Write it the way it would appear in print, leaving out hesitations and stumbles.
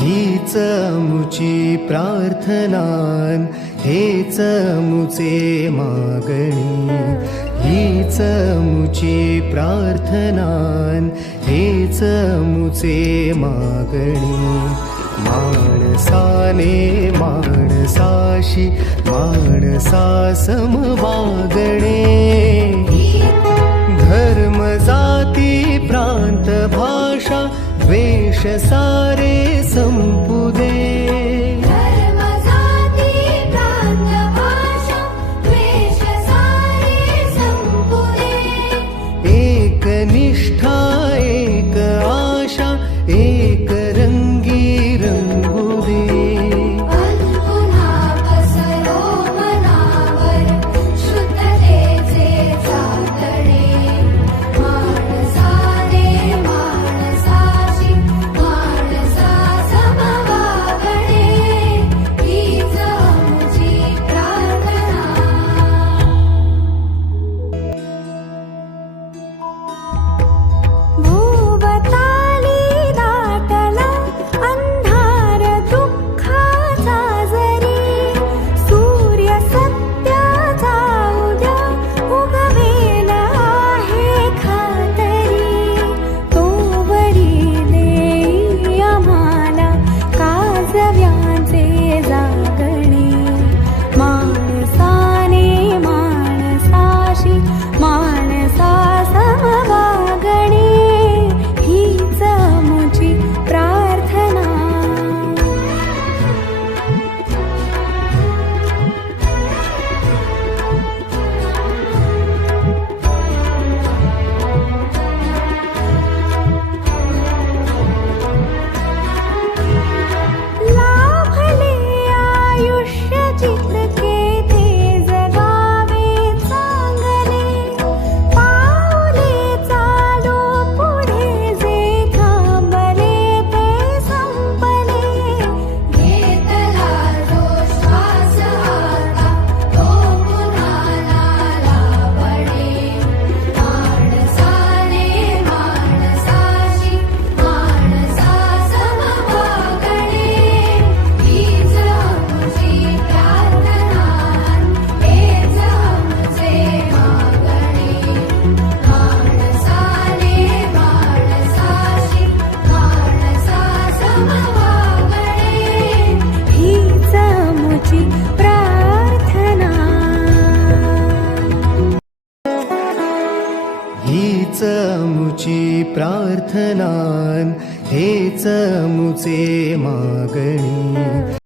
हीच मुची प्रार्थनान, हेच मुचे मागणी. हीच मुची प्रार्थनान, हेच मुचे मागणी. माणसाने माणसाशी माणसा समवागणे. धर्म जाती प्रांत भाषा द्वेष सारे संपू दे. धर्म जाती प्रांत भाषा द्वेष सारे संपू दे. एक निष्ठा एक आशा एक रंगी रंगू दे. पुन्हा पसरो मनावर शुद्धतेचे चांदणे. माणसाने माणसाशी माणसा समवागणे. हीच मुची प्रार्थना. भोवताली दाटला अंधार दुःखाचा जरी. सूर्य सत्याचा उद्या उगवेल आहे खातरी. तोवरी देई आम्हाला काजव्यांचे जागणे. माणसाने माणसाशी माणसा समवागणे. हीच मुची प्रार्थना. लाभले आयुष्य जितके ते जगावे चांगले. पावले चालू पुढे जे थांबले ते संपले. घेतला जो श्वास आता तो पुन्हा लाभणे. माणसाने माणसाशी माणसा समवागणे. हीच मुची प्रार्थना. हेच मुचे मागणे. माणसाने माणसाशी माणसा समवागणे. हीच मुची प्रार्थना. हीच मुची प्रार्थनान, हेच मुचे मागणी.